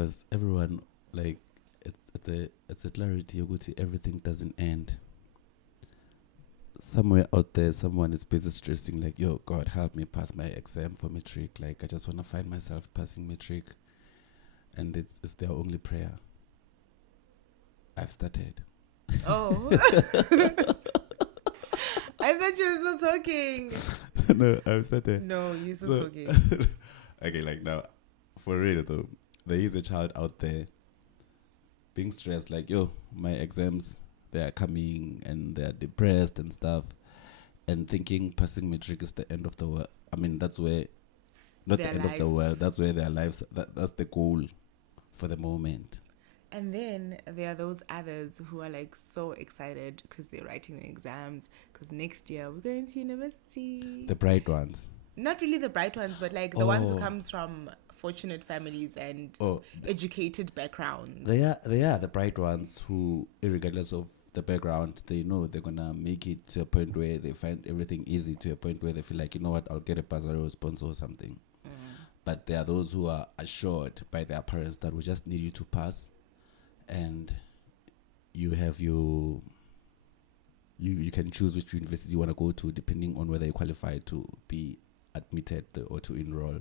because everyone, like, it's a clarity. You go to everything doesn't end. Somewhere out there, someone is busy stressing like, yo, God, help me pass my exam for Matric. Like, I just want to find myself passing Matric. And it's their only prayer. I've started. Oh. I thought you were still talking. No, I've started. No, you're still talking. Okay, like now, for real though, there is a child out there being stressed like, yo, my exams, they are coming and they're depressed and stuff, and thinking passing Matric is the end of the world. I mean, that's where, not Their the end life. of the world, that's where their lives, that's the goal for the moment. And then there are those others who are like so excited because they're writing the exams because next year we're going to university. The bright ones. Not really the bright ones, but like the ones who comes from fortunate families and educated backgrounds. They are the bright ones who, regardless of the background, they know they're gonna make it to a point where they find everything easy, to a point where they feel like, you know what, I'll get a bursary or sponsor or something. But there are those who are assured by their parents that we just need you to pass, and you have you can choose which university you want to go to depending on whether you qualify to be admitted or to enroll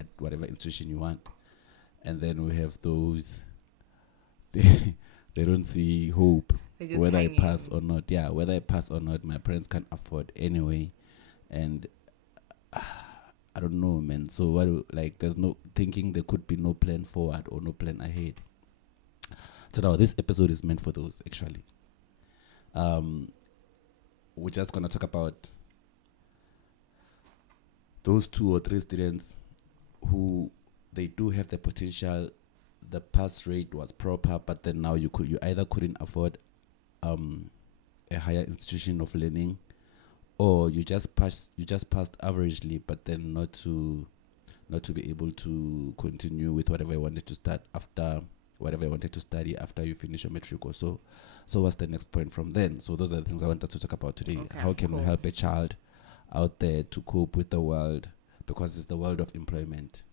at whatever institution you want. And then we have those, they don't see hope whether I pass or not. Yeah, whether I pass or not, my parents can't afford anyway. And I don't know, man. So there's no thinking, there could be no plan forward or no plan ahead. So now this episode is meant for those, actually. We're just going to talk about those 2 or 3 students who they do have the potential. The pass rate was proper, but then now you either couldn't afford a higher institution of learning, or you just passed averagely, but then not to be able to continue with whatever you wanted to start after, whatever you wanted to study after you finish your Matric or so. So what's the next point from then? So those are the things I want us to talk about today. Okay, how can we help a child out there to cope with the world, because it's the world of employment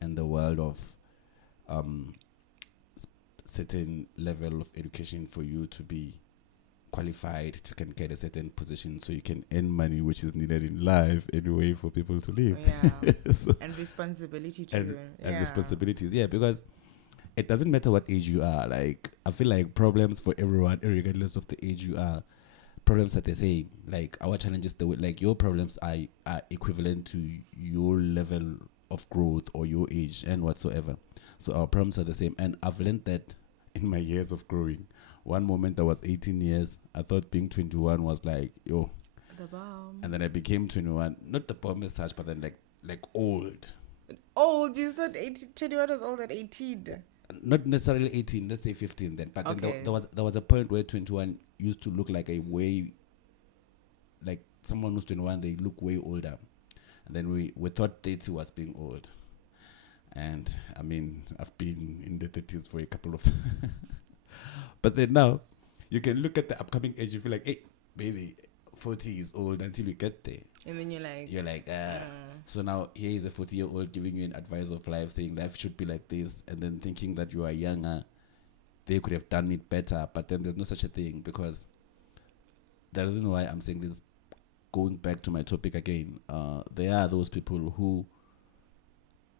and the world of certain level of education for you to be qualified to can get a certain position so you can earn money, which is needed in life anyway for people to live. Yeah. And responsibility too. And responsibilities, yeah, because it doesn't matter what age you are. Like, I feel like problems for everyone, regardless of the age you are, problems that they say, like our challenges, like your problems are equivalent to your level of growth or your age and whatsoever. So our problems are the same. And I've learned that in my years of growing. One moment I was 18 years, I thought being 21 was like, yo. The bomb. And then I became 21. Not the bomb as such, but then like old. Old? You thought 21 was old at 18? Not necessarily 18, let's say 15 then. But then there was a point where 21 used to look like like someone who's 21, they look way older. And then we thought 30 was being old. And I mean, I've been in the 30s for a couple of but then now you can look at the upcoming age, you feel like, hey, baby, 40 is old until you get there. And then you're like, so now here is a 40-year-old giving you an advice of life, saying life should be like this, and then thinking that you are younger, they could have done it better. But then there's no such a thing, because the reason why I'm saying this, going back to my topic again, there are those people who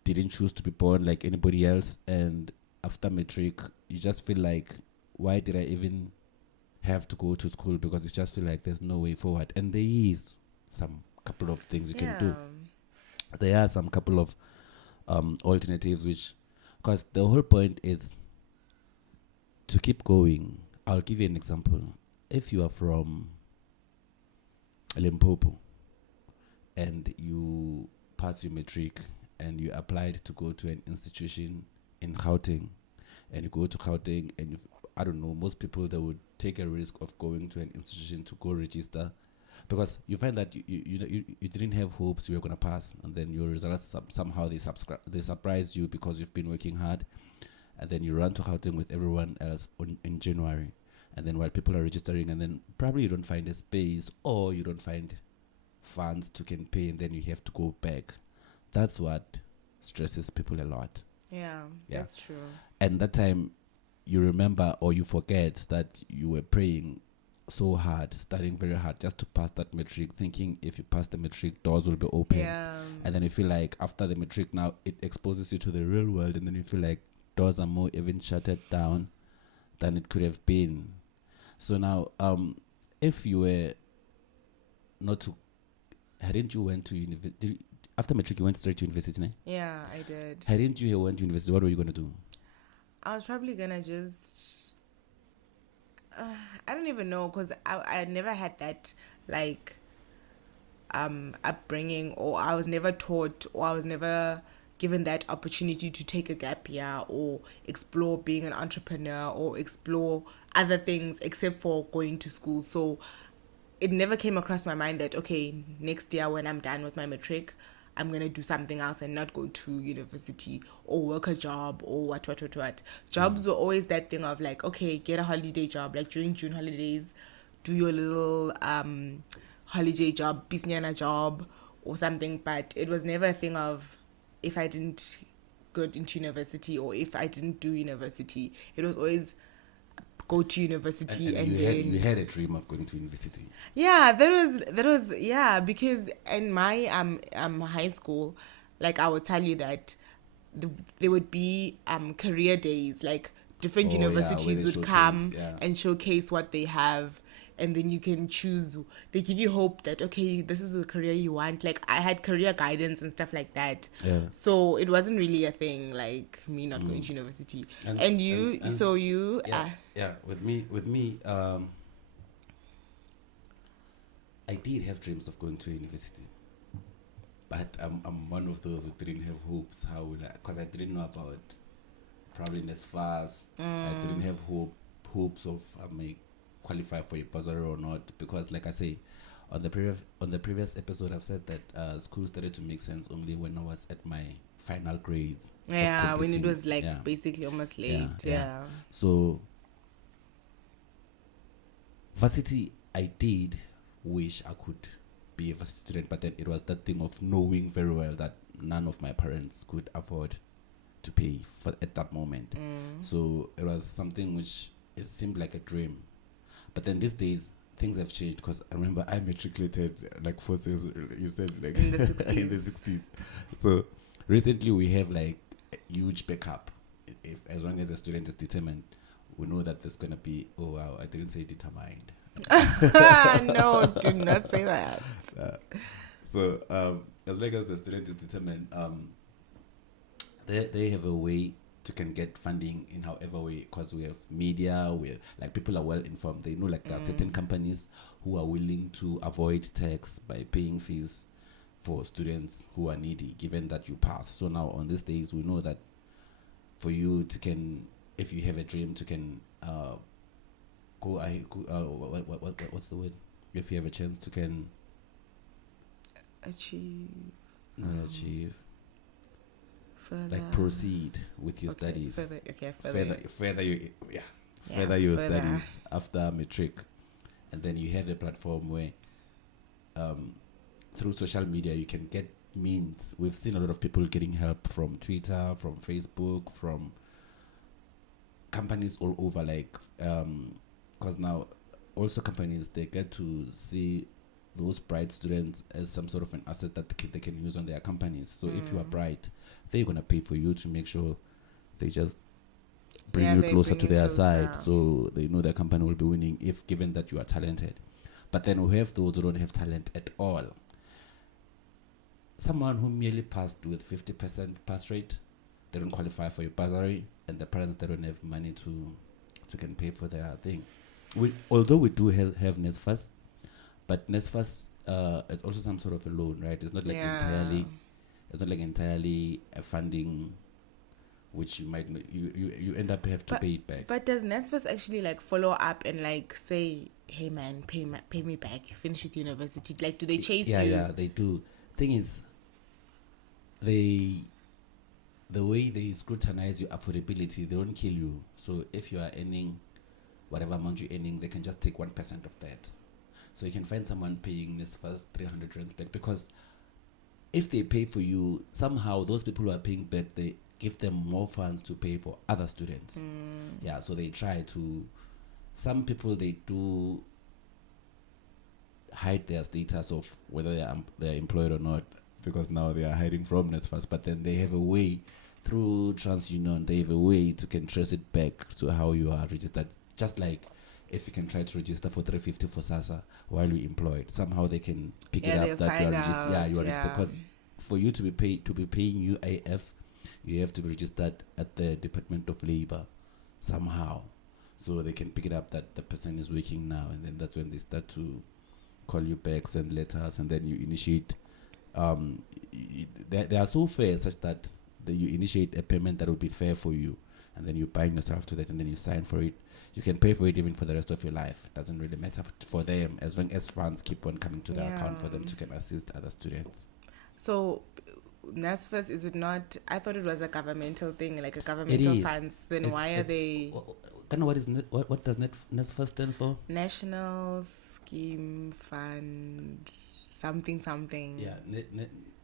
didn't choose to be born like anybody else, and after Matric, you just feel like, why did I even have to go to school? Because you just feel like there's no way forward. And there is some couple of things you can do. There are some couple of alternatives, which, because the whole point is to keep going. I'll give you an example. If you are from Limpopo and you pass your Matric and you applied to go to an institution in Gauteng, and you go to Gauteng, and I don't know, most people, they would take a risk of going to an institution to go register, because you find that you didn't have hopes you were going to pass, and then your results somehow they surprise you because you've been working hard, and then you run to Gauteng with everyone else in January, and then while people are registering, and then probably you don't find a space or you don't find funds to can pay, and then you have to go back. That's what stresses people a lot. Yeah, Yeah. that's true. And that time, you remember or you forget that you were praying so hard, studying very hard just to pass that matric, thinking if you pass the matric, doors will be open. Yeah. And then you feel like after the matric now, it exposes you to the real world, and then you feel like doors are more even shuttered down than it could have been. So now, if you were not to, hadn't you went to university, after matric you went straight to university, ne? Yeah, I did. Hadn't you went to university, what were you going to do? I was probably gonna just. I don't even know, because I never had that like upbringing, or I was never taught, or I was never given that opportunity to take a gap year or explore being an entrepreneur or explore other things except for going to school. So it never came across my mind that, okay, next year when I'm done with my matric, I'm going to do something else and not go to university or work a job or what. Jobs were always that thing of like, okay, get a holiday job. Like during June holidays, do your little holiday job, business job or something. But it was never a thing of, if I didn't go into university or if I didn't do university. It was always go to university and then you had a dream of going to university. yeah, that was yeah, because in my high school, like I would tell you that there would be career days, like different Oh, yeah, where universities they would showcase, come yeah. and showcase what they have, and then you can choose. They give you hope that, okay, this is the career you want. Like I had career guidance and stuff like that. Yeah. So it wasn't really a thing like me not going to university. And you, so you Yeah, with me, I did have dreams of going to university, but I'm one of those who didn't have hopes. How will I? Because I didn't know about probably Nsfas. I didn't have hopes of I may qualify for a bursary or not, because, like I say, on the previous episode, I've said that school started to make sense only when I was at my final grades. Yeah, when it was like basically almost late. Yeah. So varsity, I did wish I could be a varsity student, but then it was that thing of knowing very well that none of my parents could afford to pay for at that moment. So it was something which it seemed like a dream. But then these days things have changed, because I remember I matriculated like 4 years. You said like in the 60s. in the 60s. So recently we have like a huge backup. If as long as a student is determined, we know that there's gonna be. Oh wow, I didn't say determined. No, do not say that. So as long as the student is determined, they have a way to can get funding in however way, because we have media, we like people are well informed. They know like there are certain companies who are willing to avoid tax by paying fees for students who are needy, given that you pass. So now on these days we know that for you to can, if you have a dream to can what's the word, if you have a chance to can achieve further, like proceed with your studies further your studies after matric, and then you have a platform where through social media you can get means. We've seen a lot of people getting help from Twitter, from Facebook, from companies all over, like because now also companies, they get to see those bright students as some sort of an asset that they can use on their companies. So if you are bright, they're going to pay for you to make sure they just bring you closer to their side, so they know their company will be winning if given that you are talented. But then we have those who don't have talent at all. Someone who merely passed with 50% pass rate, they don't qualify for your bursary, and the parents, they don't have money to can pay for their thing. Although we do have Nsfas, but Nsfas it's also some sort of a loan, right? It's not like entirely a funding which you might you end up have to pay it back. But does Nsfas actually like follow up and like say, hey man, pay me back, you finish with university? Like, do they chase you? Yeah, they do. Thing is, the way they scrutinize your affordability, they don't kill you. So if you are earning whatever amount you're earning, they can just take 1% of that. So you can find someone paying this first 300 rands back, because if they pay for you, somehow those people who are paying back, they give them more funds to pay for other students. Yeah, so they try to. Some people, they do hide their status of whether they're employed or not, because now they are hiding from Nsfas. But then they have a way through TransUnion. They have a way to can trace it back to how you are registered. Just like if you can try to register for 350 for SASSA while you're employed, somehow they can pick it up that you are registered. Yeah, you are registered, because for you to be paying UIF, you have to be registered at the Department of Labor somehow, so they can pick it up that the person is working now, and then that's when they start to call you back, send letters, and then you initiate. They are so fair such that you initiate a payment that will be fair for you, and then you bind yourself to that, and then you sign for it. You can pay for it even for the rest of your life. It doesn't really matter for them, as long as funds keep on coming to the account for them to can assist other students. So Nsfas, is it not? I thought it was a governmental thing, like a governmental funds. Then why are they? What does Nsfas stand for? National Scheme Fund, something. Yeah.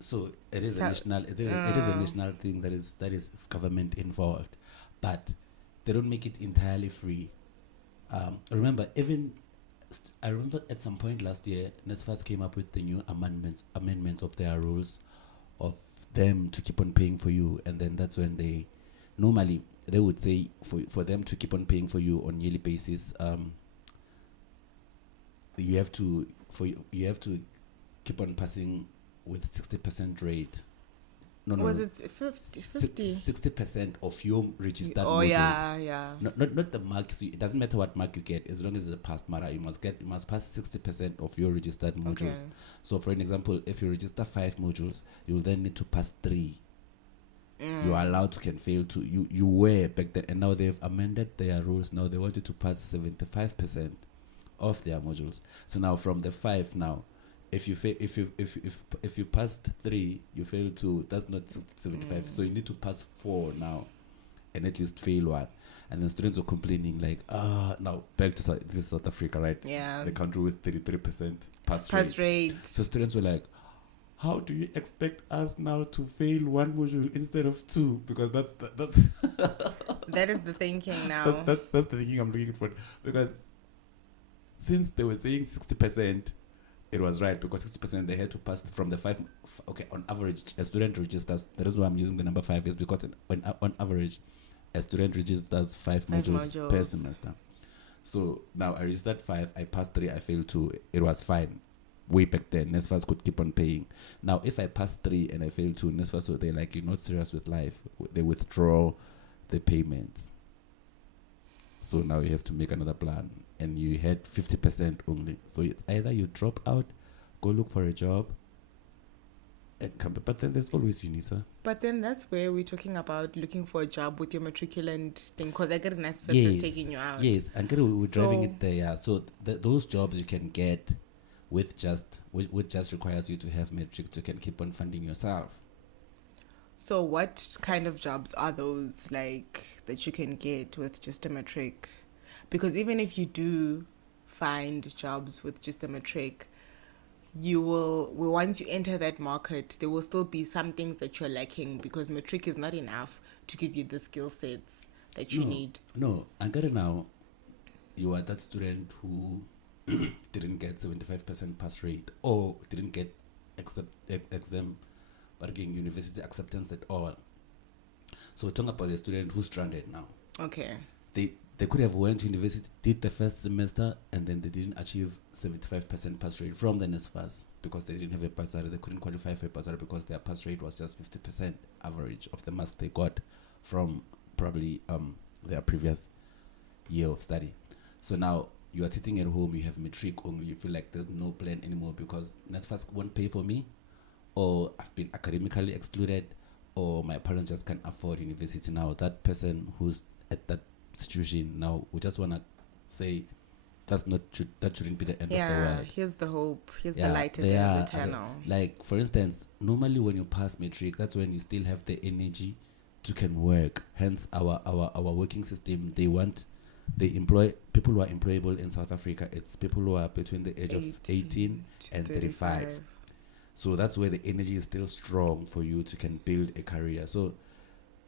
So it is a national. It is a national thing that is government involved, but they don't make it entirely free. Remember, I remember at some point last year, Nsfas came up with the new amendments of their rules, of them to keep on paying for you, and then that's when they would say for them to keep on paying for you on yearly basis, you have to keep on passing with 60% rate. Was it 50? 60% of your registered modules. Yeah. Not the marks. It doesn't matter what mark you get, as long as it's a passed mark. You must pass 60% of your registered modules. Okay. So, for an example, if you register 5 modules, you'll then need to pass 3. You are allowed to can fail to. You were back then, and now they've amended their rules. Now they want you to pass 75% of their modules. So now from the 5 now, if you passed 3, you fail 2. That's not 75. So you need to pass 4 now, and at least fail 1. And then students were complaining like, now back to this is South Africa, right? Yeah. The country with 33% pass rate. So students were like, how do you expect us now to fail 1 module instead of 2? Because that's that is the thinking now. That's the thinking I'm looking for. Because since they were saying 60%. It was right, because 60% they had to pass from the 5. Okay, on average, a student registers. The reason why I'm using the number 5 is because on average, a student registers 5 modules per semester. So now I registered 5, I passed 3, I failed 2. It was fine. Way back then, Nsfas could keep on paying. Now, if I pass 3 and I fail 2, Nsfas, so they're likely not serious with life. They withdraw the payments. So now you have to make another plan. And you had 50% only. So it's either you drop out, go look for a job, and come back. But then there's always UNISA. But then that's where we're talking about looking for a job with your matriculant thing, because I get an Nsfas is taking you out. Yes, and we're driving it there. Yeah. So those jobs you can get with just requires you to have Matric to can keep on funding yourself. So what kind of jobs are those like that you can get with just a Matric? Because even if you do find jobs with just a Matric, you will once you enter that market, there will still be some things that you're lacking, because Matric is not enough to give you the skill sets that you need. No, and now you are that student who didn't get 75% pass rate, or didn't get university acceptance at all. So we're talking about a student who's stranded now. Okay. They could have went to university, did the first semester, and then they didn't achieve 75% pass rate from the Nsfas because they didn't have a bursary. They couldn't qualify for a bursary because their pass rate was just 50% average of the marks they got from probably their previous year of study. So now you are sitting at home, you have Matric only, you feel like there's no plan anymore because Nsfas won't pay for me, or I've been academically excluded, or my parents just can't afford university now. That person who's at that situation now, we just want to say that shouldn't be the end of the world. Here's the hope, here's the light at the end of the tunnel. Like, for instance, normally when you pass Matric, that's when you still have the energy to can work. Hence our working system, they employ people who are employable in South Africa. It's people who are between the age of 18 and 35. So that's where the energy is still strong for you to can build a career. So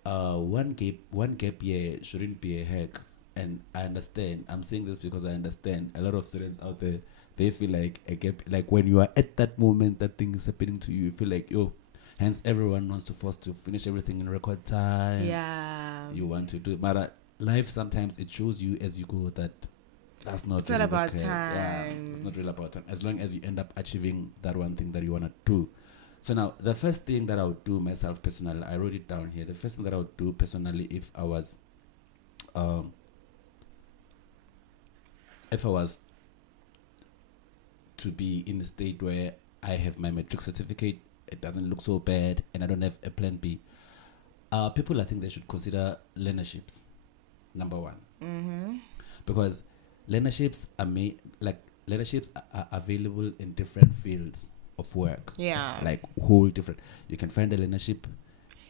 one gap year shouldn't be a hack. And I understand. I'm saying this because I understand a lot of students out there, they feel like a gap, like when you are at that moment that thing is happening to you, you feel like, yo, hence everyone wants to force to finish everything in record time. Yeah. You want to do it. But life sometimes it shows you as you go that that's not It's really not about the case. time. Yeah, it's not really about time. As long as you end up achieving that one thing that you want to do. So now, the first thing that I would do myself personally, I wrote it down here. The first thing that I would do personally if I was to be in the state where I have my Matric certificate, it doesn't look so bad, and I don't have a plan B. People, I think they should consider learnerships, number one. Mm-hmm. Because learnerships are available in different fields of work. Yeah. Like whole different. You can find a learnership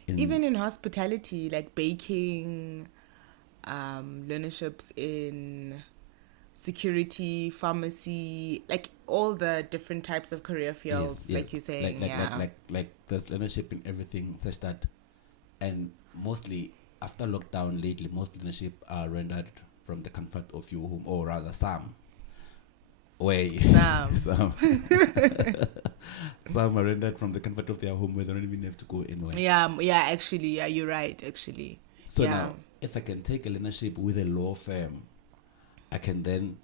even in hospitality, like baking, learnerships in security, pharmacy, like all the different types of career fields, yes. like you're saying. Like there's learnership in everything, such that, and mostly after lockdown lately, most learnership are rendered from the comfort of your home, or rather some some are rendered from the comfort of their home, where they don't even have to go anywhere. Actually, you're right, actually. So now, if I can take a learnership with a law firm, I can then,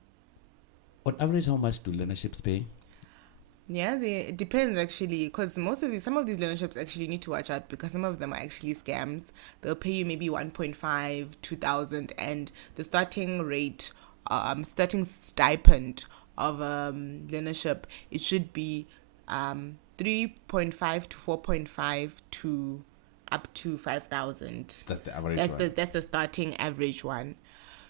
on average, how much do learnerships pay? Yes, it depends actually, because some of these learnerships actually need to watch out, because some of them are actually scams. They'll pay you maybe 1.5, 2,000, and the starting rate, starting stipend of learnership, it should be 3.5 to 4.5 to up to 5,000. That's the average. That's the starting average one.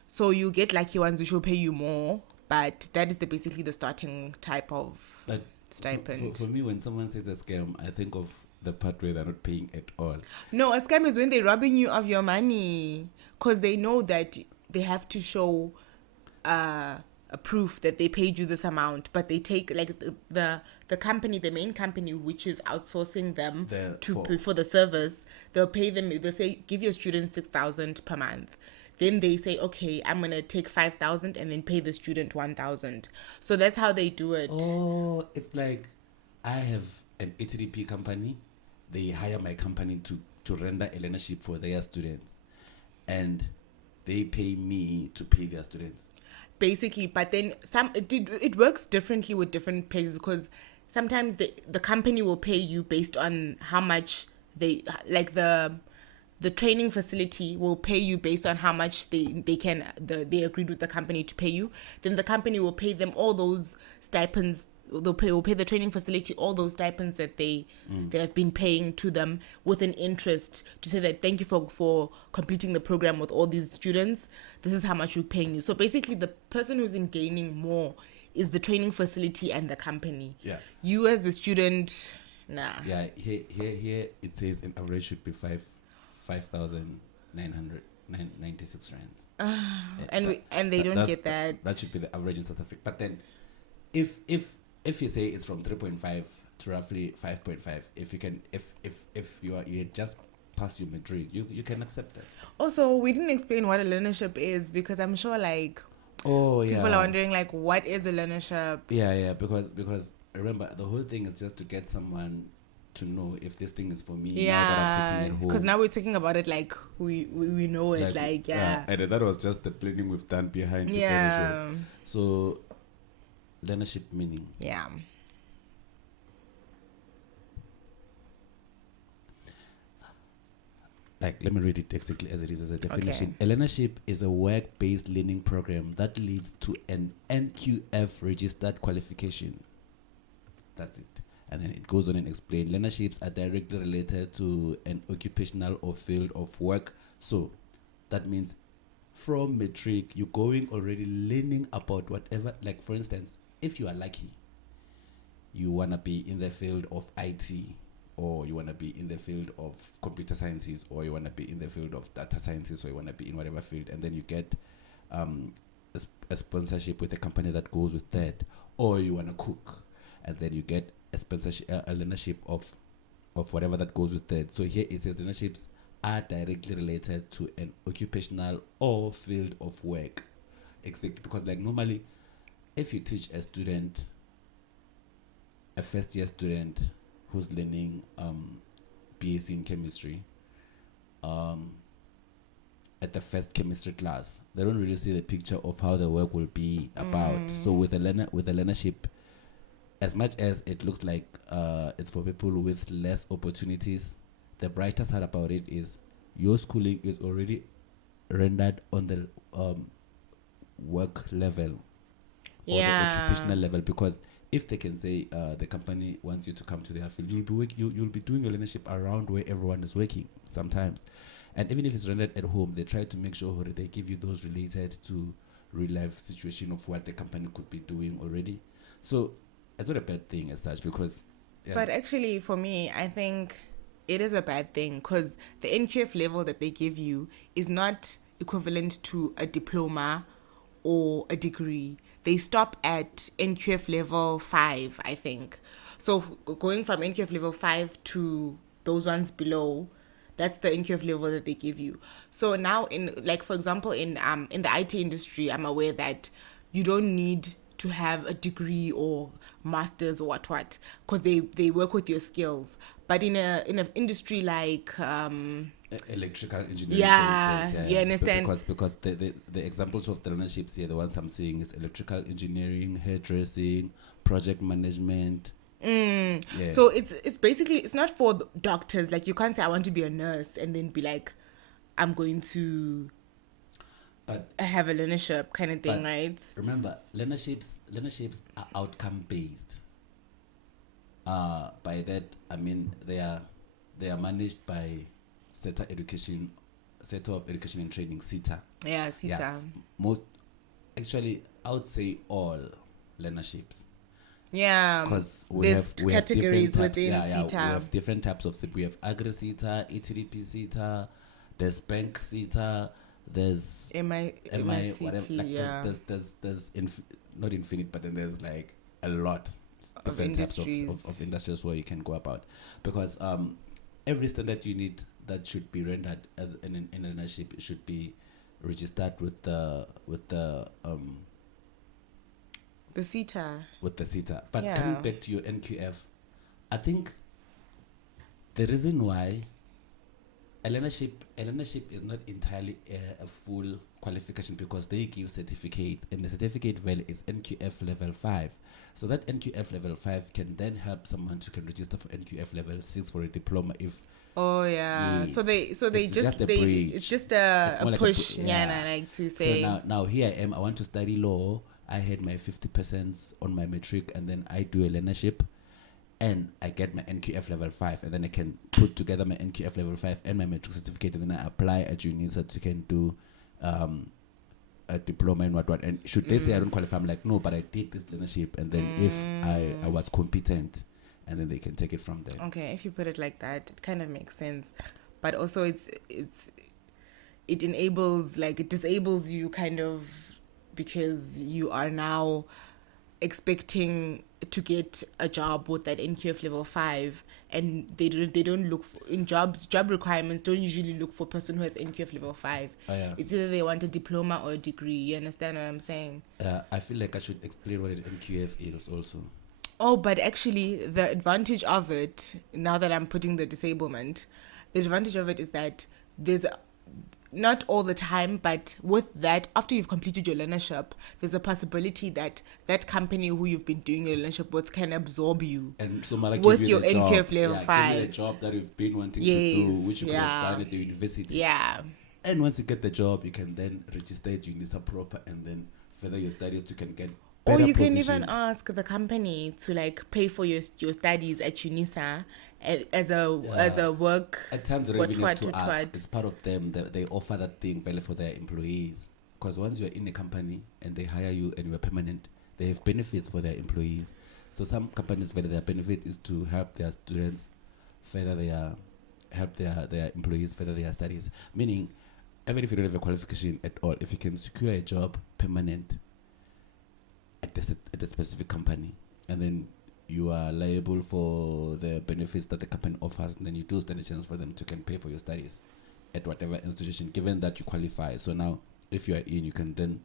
So you get lucky ones which will pay you more, but that is basically the starting type of stipend. For me, when someone says a scam, I think of the part where they're not paying at all. No, a scam is when they're robbing you of your money, because they know that they have to show a proof that they paid you this amount, but they take like the company, the main company, which is outsourcing them for the service. They'll pay them. They say, give your student 6,000 per month. Then they say, okay, I'm going to take 5,000 and then pay the student 1,000. So that's how they do it. Oh, it's like I have an HDP company. They hire my company to render a learnership for their students. And they pay me to pay their students. Basically, but then it works differently with different places, because sometimes the company will pay you based on how much they, like the training facility will pay you based on how much they agreed with the company to pay you. Then the company will pay them all those stipends. Will pay the training facility all those stipends that they have been paying to them, with an interest, to say that thank you for completing the program with all these students. This is how much we're paying you. So basically, the person who's in gaining more is the training facility and the company. Yeah. You as the student, nah. Yeah. Here it says an average should be 5,996 rands. And they don't get that. That should be the average in South Africa. But then, if you say it's from 3.5 to roughly 5.5, if you just pass your Matric, you can accept that. Also, we didn't explain what a learnership is, because I'm sure people are wondering what is a learnership. Yeah, because remember, the whole thing is just to get someone to know if this thing is for me. Yeah, now that I'm sitting at home. Because now we're talking about it like we know it, and that was just the planning we've done behind the show. So learnership meaning. Yeah. Let me read it exactly as it is as a definition. Okay. A learnership is a work-based learning program that leads to an NQF registered qualification. That's it. And then it goes on and explains learnerships are directly related to an occupational or field of work. So that means from Matric, you're going already learning about whatever. Like, for instance, if you are lucky, you want to be in the field of IT, or you want to be in the field of computer sciences, or you want to be in the field of data sciences, or you want to be in whatever field, and then you get a sponsorship with a company that goes with that, or you want to cook, and then you get a sponsorship, a learnership of whatever that goes with that. So here it says learnerships are directly related to an occupational or field of work. Exactly, because like normally, if you teach a student, a first year student who's learning BSc in chemistry, at the first chemistry class, they don't really see the picture of how the work will be about. So with a learnership, as much as it looks like it's for people with less opportunities, the brighter side about it is your schooling is already rendered on the work level or the occupational level, because if they can say the company wants you to come to their field, you'll be doing your learnership around where everyone is working sometimes. And even if it's rendered at home, they try to make sure that they give you those related to real life situation of what the company could be doing already. So it's not a bad thing as such, because But actually, for me, I think it is a bad thing, because the NQF level that they give you is not equivalent to a diploma or a degree. They stop at NQF level 5, I think. So going from NQF level 5 to those ones below, that's the NQF level that they give you. So now, in like for example, in the IT industry, I'm aware that you don't need to have a degree or masters or what, because they work with your skills. But in an industry like electrical engineering, yeah, for instance, you understand? because the examples of the learnerships here, the ones I'm seeing is electrical engineering, hairdressing, project management. So it's basically, it's not for doctors. Like, you can't say I want to be a nurse and then be like, I'm going to have a learnership kind of thing, right? Remember, learnerships are outcome based. By that I mean they are managed by Center of Education and Training, CETA. Yeah, CETA. Yeah. Most, actually, I would say all learnerships. Yeah, because we have categories within CETA. We have different types of SIP. We have Agri CETA, ETDP CETA, there's Bank CETA, there's MI whatever. Like yeah. there's not infinite, but then there's like a lot different types of industries where you can go about, because every standard you need that should be rendered as in a learnership should be registered with the CETA. With the CETA. But coming back to your NQF, I think the reason why a learnership is not entirely a full qualification, because they give certificate, and the certificate value is NQF level 5. So that NQF level 5 can then help someone to can register for NQF level 6 for a diploma if. Oh yeah. Yes. So they it's just a push, like to say. So now here I am. I want to study law. I had my 50% on my Matric, and then I do a learnership, and I get my NQF level 5, and then I can put together my NQF level 5 and my Matric certificate, and then I apply at UNISA to can do a diploma in what. And should they say I don't qualify, I'm like, no, but I did this learnership, and then if I was competent, and then they can take it from there. Okay, if you put it like that, it kind of makes sense. But also it enables, like, it disables you kind of, because you are now expecting to get a job with that NQF level 5, and they don't look for, in job requirements don't usually look for a person who has NQF level 5. It's either they want a diploma or a degree. You understand what I'm saying? I feel like I should explain what an NQF is also. Oh, but actually the advantage of it, now that I'm putting the disablement, the advantage of it is that there's not all the time, but with that, after you've completed your learnership, there's a possibility that that company who you've been doing your learnership with can absorb you, and so with your NQF level 5. Give you the job that you've been wanting to do, which you could have done at the university. Yeah. And once you get the job, you can then register at UNISA proper, and then further your studies, you can get better or you positions. can even ask the company to like pay for your studies at UNISA as a work. At times, they even have to ask. It's part of them that they offer that thing value for their employees. Because once you're in a company and they hire you and you're permanent, they have benefits for their employees. So some companies value their benefits is to help their students further their employees further their studies. Meaning, even if you don't have a qualification at all, if you can secure a job permanent at a specific company, and then you are liable for the benefits that the company offers, and then you do stand a chance for them to can pay for your studies. at whatever institution, given that you qualify. So now, if you are in, you can then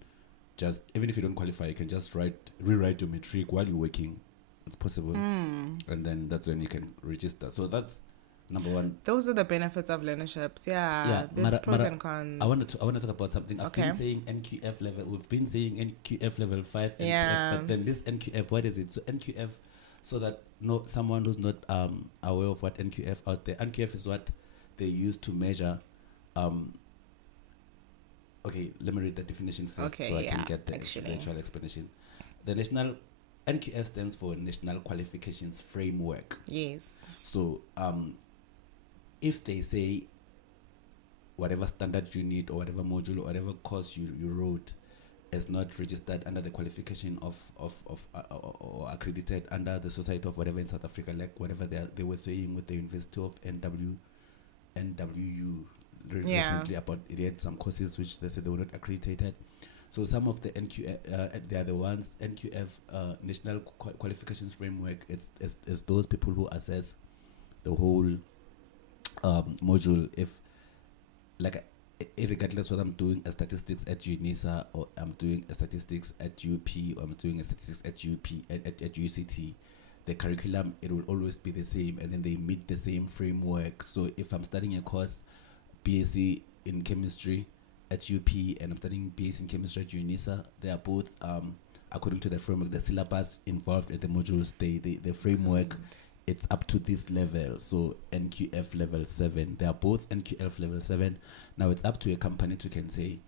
just, even if you don't qualify, you can just rewrite your matric while you're working. It's possible. And then that's when you can register. So that's number one. Those are the benefits of learnerships. Yeah. There's pros and cons. I want to talk about something. I've been saying NQF level. We've been saying NQF level 5. NQF, but then this NQF, what is it? So NQF, so that someone who's not aware of what NQF out there. NQF is what they use to measure. Okay, let me read the definition first, so I can get the actual explanation. The national NQF stands for National Qualifications Framework. Yes. So, if they say whatever standard you need or whatever module or whatever course you wrote is not registered under the qualification of or accredited under the society of whatever in South Africa, like whatever they were saying with the University of NWU recently about it, had some courses which they said they were not accredited. So some of the NQF, they are the ones, NQF, National Qualifications Framework, it's those people who assess the whole module. If, like, regardless whether I'm doing a statistics at UNISA or I'm doing a statistics at UP or I'm doing a statistics at at UCT, the curriculum, it will always be the same, and then they meet the same framework. So if I'm studying a course, BSc in chemistry at UP, and I'm studying BSc in chemistry at UNISA, they are both according to the framework, the syllabus involved in the modules, the framework, it's up to this level. So NQF level 7, they are both NQF level 7. Now it's up to a company to can say,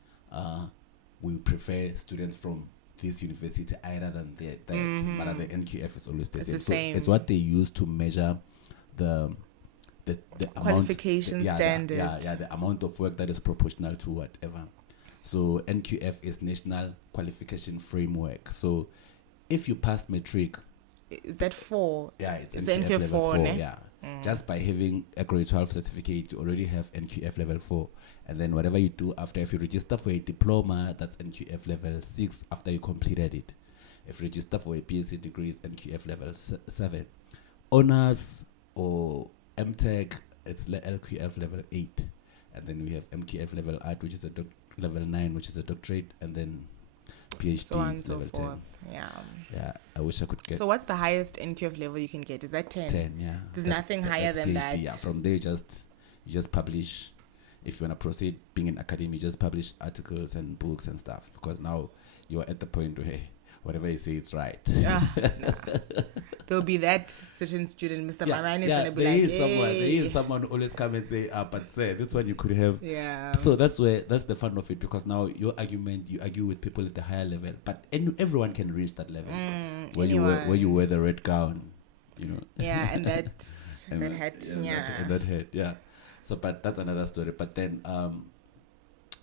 we prefer students from this university either than that. But the NQF is always the same. So it's what they use to measure the qualification amount, standard. The amount of work that is proportional to whatever. So NQF is National Qualification Framework. So if you pass Matric, is that 4? Yeah, it's NQF level 4. Ne? Yeah. Just by having a grade 12 certificate, you already have NQF level 4. And then whatever you do after, if you register for a diploma, that's NQF level 6 after you completed it. If you register for a PhD degree, it's NQF level 7. Honors or MTech, it's LQF level 8. And then we have MQF level 8, which is level 9, which is a doctorate, and then PhD so on is so level forth. 10. Yeah. Yeah, I wish I could get. So what's the highest NQF level you can get? Is that 10? 10, yeah. There's nothing higher than PhD, that. Yeah, from there you just publish. If you want to proceed being in academy, just publish articles and books and stuff, because now you're at the point where whatever you say, it's right. Nah. There'll be that certain student, Mr. Maimane is going to be like, there is someone who always come and say, but say, this one you could have. Yeah. So that's the fun of it, because now your argument, you argue with people at the higher level, but everyone can reach that level. Where you wear the red gown, you know. Yeah, and that hat, and that hat, yeah. So, but that's another story. But then,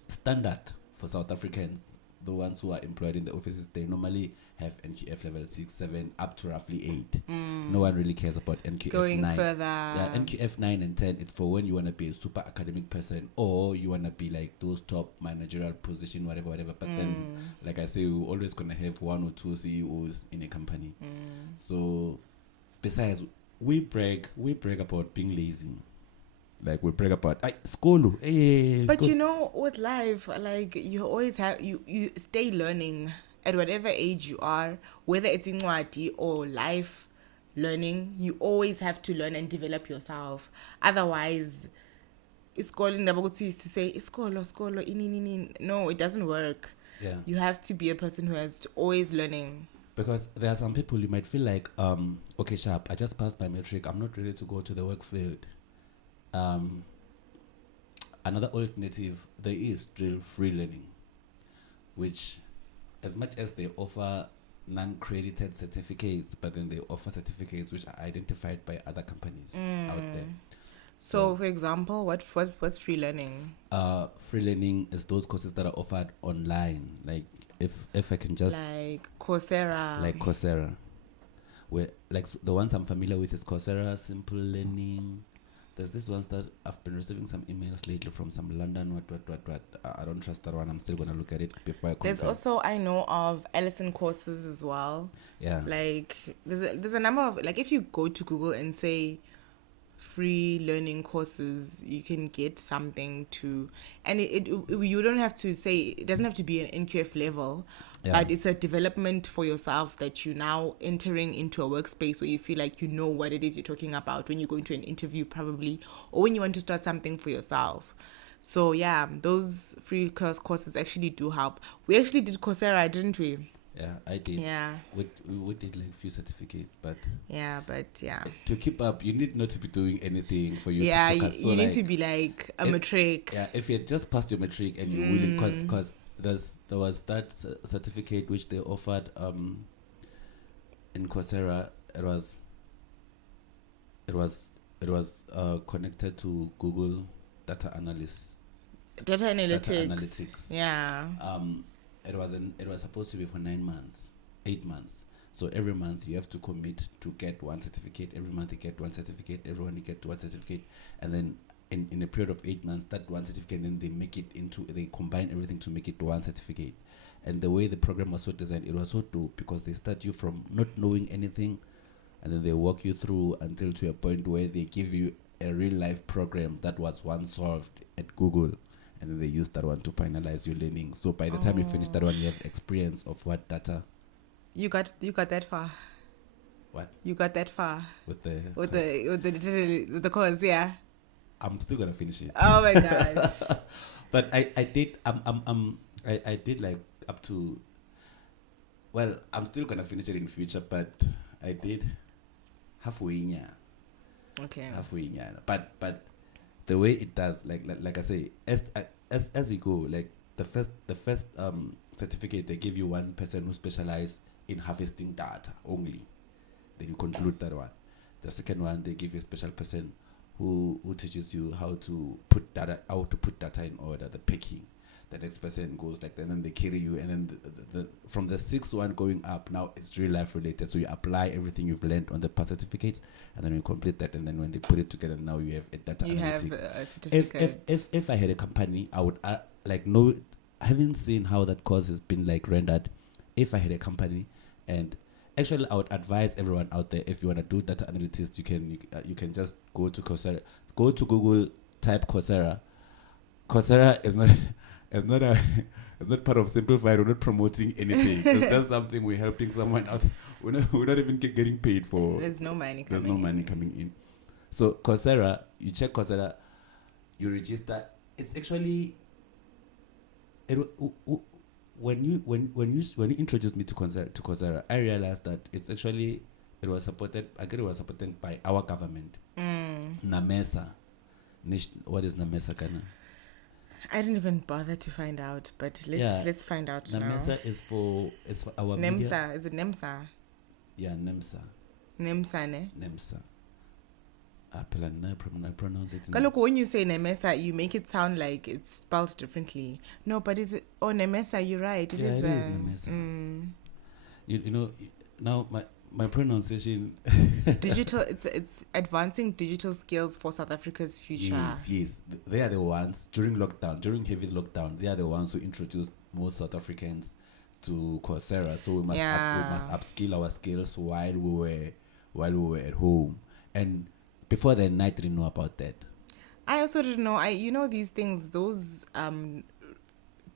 standard for South Africans, the ones who are employed in the offices, they normally have NQF level 6, 7, up to roughly 8. No one really cares about NQF going 9. Further. Yeah, NQF 9 and 10, it's for when you want to be a super academic person, or you want to be like those top managerial position, whatever. But then, like I say, we're always going to have 1 or 2 CEOs in a company. So, besides, we brag about being lazy. Like, we brag about school. Hey, but school. you know, with life, like, you always have, you stay learning at whatever age you are, whether it's in Wadi or life learning, you always have to learn and develop yourself. Otherwise, iskolo used to say, iskolo, no, it doesn't work. Yeah. You have to be a person who has to always learning. Because there are some people you might feel like, okay, sharp, I just passed my matric, I'm not ready to go to the work field. Another alternative, there is still free learning, which, as much as they offer non-credited certificates, but then they offer certificates which are identified by other companies out there. So, for example, what's free learning? Free learning is those courses that are offered online, like if I can just like Coursera, where like the ones I'm familiar with is Coursera, Simple Learning. There's this ones that I've been receiving some emails lately from some London, what. I don't trust that one. I'm still going to look at it before I compare. There's also, I know of Ellison courses as well. Yeah. Like, there's a number of, like, if you go to Google and say free learning courses, you can get something to, and you don't have to say, it doesn't have to be an NQF level, but it's a development for yourself that you're now entering into a workspace where you feel like you know what it is you're talking about when you go into an interview probably, or when you want to start something for yourself. So yeah, those free courses actually do help. We actually did Coursera, didn't we? Yeah, I did. Yeah. We did like a few certificates, but yeah. To keep up, you need not to be doing anything for you to focus. You need to be like a Matric. Yeah, if you had just passed your Matric and you're willing, because there was that certificate which they offered in Coursera. It was connected to Google data analytics. Yeah. It was supposed to be for 9 months, 8 months. So every month you have to commit to get one certificate. Every month you get one certificate. Everyone you get one certificate, and then in a period of 8 months, that one certificate, then they combine everything to make it one certificate. And the way the program was so designed, it was so dope because they start you from not knowing anything, and then they walk you through until to a point where they give you a real life program that was once solved at Google, and then they use that one to finalize your learning. So by the time you finish that one, you have experience of what data. You got that far. What? You got that far with the course, yeah. I'm still gonna finish it. Oh my gosh. But I did I did like up to, well, I'm still gonna finish it in future, but I did halfway, yeah. Okay. Halfway, yeah. But the way it does, like I say, as you go, like the first certificate, they give you one person who specializes in harvesting data only. Then you conclude that one. The second one, they give you a special person who teaches you how to put data in order, the picking. The next person goes like that, and then they carry you, and then the from the sixth one going up, now it's real life related. So you apply everything you've learned on the past certificates, and then you complete that, and then when they put it together, now you have a data analytics. You have a certificate. If I had a company, I would I haven't seen how that course has been like rendered. If I had a company, and actually I would advise everyone out there, if you want to do data analytics, you can just go to Coursera, go to Google, type Coursera. Coursera is not. It's not part of Simplified. We're not promoting anything. It's just something we're helping someone out. We're not even getting paid for. There's no money coming in. So Coursera, you check Coursera, you register. It's actually when you introduced me to Coursera, I realized that it was supported by our government. NAMESA. What is NAMESA, Kana? I didn't even bother to find out, but let's find out now. NAMESA is for our NEMSA. media. Is it NEMSA? Yeah, NEMSA. NEMSA, ne? NEMSA. I pronounce it. When you say NEMSA, you make it sound like it's spelled differently. No, but is it? Oh, NEMSA, you're right. It is NEMSA. You know, now my pronunciation. Digital. It's advancing digital skills for South Africa's future. Yes. They are the ones during heavy lockdown. They are the ones who introduced most South Africans to Coursera. So we must upskill our skills while we were at home. And before then, I didn't know about that. I also didn't know. These things. Those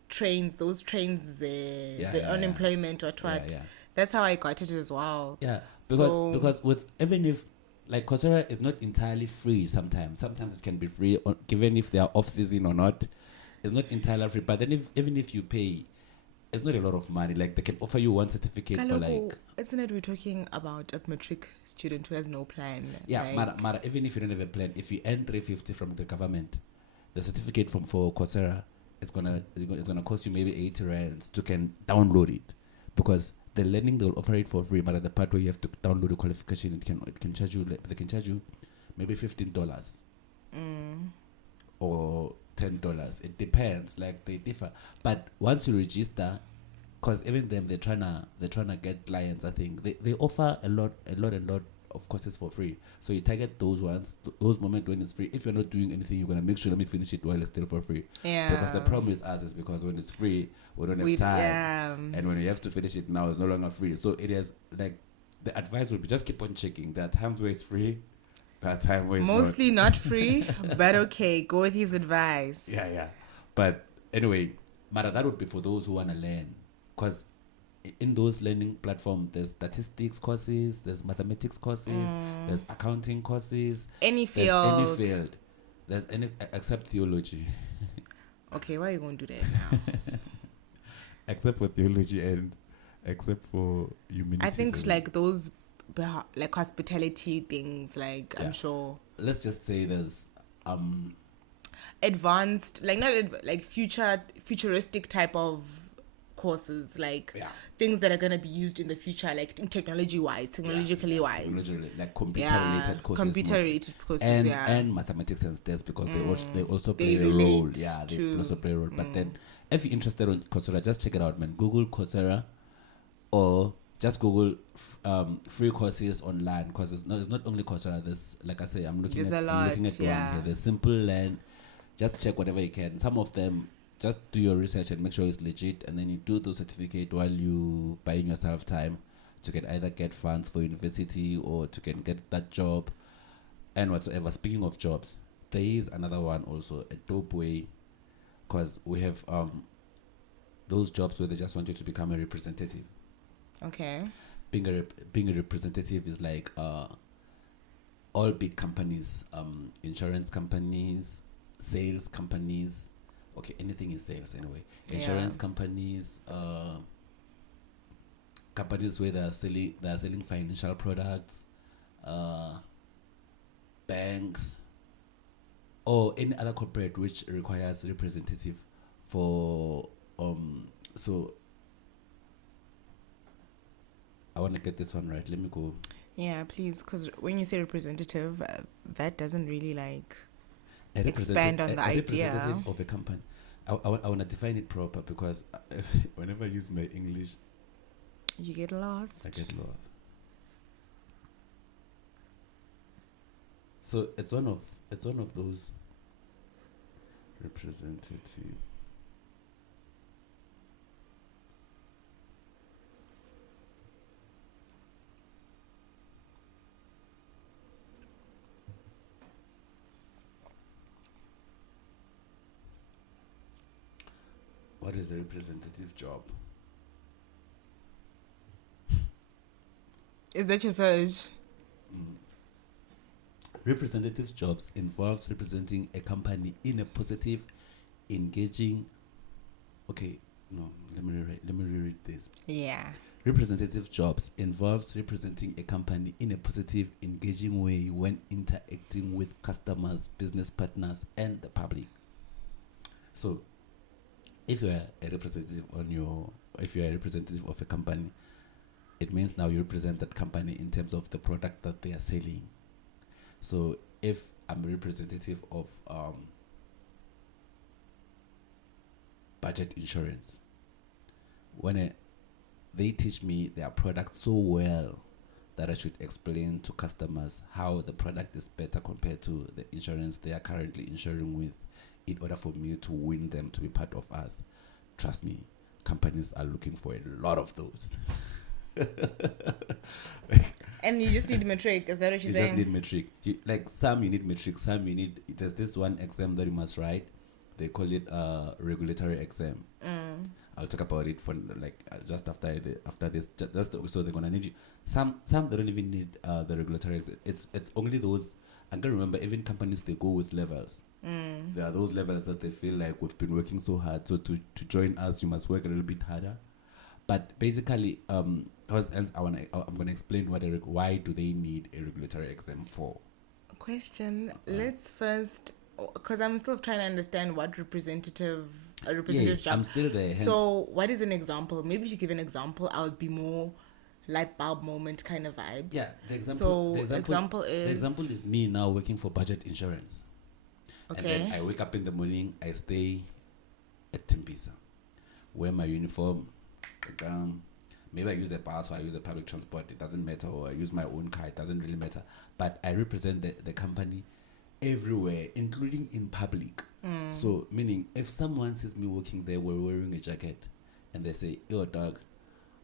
trains. The unemployment or what. Yeah. That's how I got it as well. Yeah, because even if like Coursera is not entirely free, sometimes it can be free, given if they are off season or not. It's not entirely free, but then even if you pay, it's not a lot of money. Like they can offer you one certificate for like. Isn't it we're talking about a Matric student who has no plan? Yeah, Mara. Even if you don't have a plan, if you earn 350 from the government, the certificate for Coursera, it's gonna cost you maybe 80 rands to can download it, because the learning they'll offer it for free, but at the part where you have to download the qualification, they can charge you maybe $15 or $10. It depends, like they differ. But once you register, because even them they're trying to get clients. I think they offer a lot of courses for free. So you target those ones, those moments when it's free. If you're not doing anything, you're gonna make sure let me finish it while it's still for free. Yeah. Because the problem with us is because when it's free, we don't have time, and when you have to finish it now, it's no longer free. So it is like the advice would be just keep on checking. There are times where it's free, That time was Mostly not free, but okay. Go with his advice. Yeah. But anyway, Mara, that would be for those who want to learn. Because in those learning platforms, there's statistics courses, there's mathematics courses, there's accounting courses. Any field. There's any, except theology. Okay, why are you going to do that now? Except for theology and except for humanities. I think like those like hospitality things, like I'm sure. Let's just say there's advanced, like not like futuristic type of courses, like things that are going to be used in the future, like technologically wise, like computer-related courses, and mathematics and stats, because they also play a role. Yeah, they also play a role. But then, if you're interested in Coursera, just check it out, man. Google Coursera, or just Google free courses online, because it's not only Coursera. There's, like I say, I'm looking at one here. There's Simple Learn. Just check whatever you can. Some of them, just do your research and make sure it's legit, and then you do the certificate while you buying yourself time to either get funds for university or to get that job and whatsoever. Speaking of jobs, there is another one also, a dope way, because we have those jobs where they just want you to become a representative. Okay. Being a representative is like all big companies, insurance companies, sales companies. Okay, anything in sales anyway. Insurance companies, companies where they are selling financial products, banks, or any other corporate which requires representative for so I want to get this one right. Let me go. Yeah, please, because when you say representative, that doesn't really like expand on the idea. Representative of a company. I want to define it proper, because whenever I use my English, you get lost. I get lost. So it's one of those representatives. What is a representative job? Is that your search? Representative jobs involves representing a company in a positive, engaging. Okay, no, let me reread this. Yeah. Representative jobs involves representing a company in a positive, engaging way when interacting with customers, business partners, and the public. So, if you are a representative if you are a representative of a company, it means now you represent that company in terms of the product that they are selling. So if I'm a representative of budget insurance, when they teach me their product so well that I should explain to customers how the product is better compared to the insurance they are currently insuring with, in order for me to win them to be part of us. Trust me, companies are looking for a lot of those. And you just need Matric, is that what you're saying? You just need Matric. Like some you need Matric, some you need, there's this one exam that you must write. They call it regulatory exam. I'll talk about it for like just after this. So they're gonna need you. Some they don't even need the regulatory exam. It's only those. I can't remember. Even companies, they go with levels. There are those levels that they feel like we've been working so hard. So to join us, you must work a little bit harder. But basically, I'm gonna explain why do they need a regulatory exam for. Question. Let's first, because I'm still trying to understand what representative job. I'm still there. So what is an example? Maybe if you give an example, I would be more light bulb moment kind of vibes. Yeah, the example is me now working for budget insurance. Okay. And then I wake up in the morning, I stay at Tembisa, wear my uniform, maybe I use a bus or I use a public transport, it doesn't matter, or I use my own car, it doesn't really matter. But I represent the company everywhere, including in public. So meaning if someone sees me working there, we're wearing a jacket, and they say, yo dog,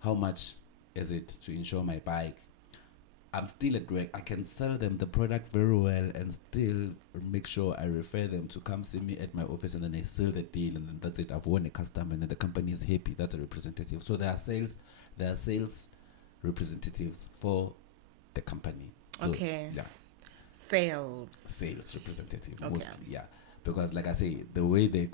how much is it to insure my bike? I'm still at work. I can sell them the product very well and still make sure I refer them to come see me at my office, and then I sell the deal, and then that's it. I've won a customer, and then the company is happy. That's a representative. So there are sales representatives for the company. So, Okay. Yeah. Sales Representative, Okay. mostly, yeah. Because like I say, the way the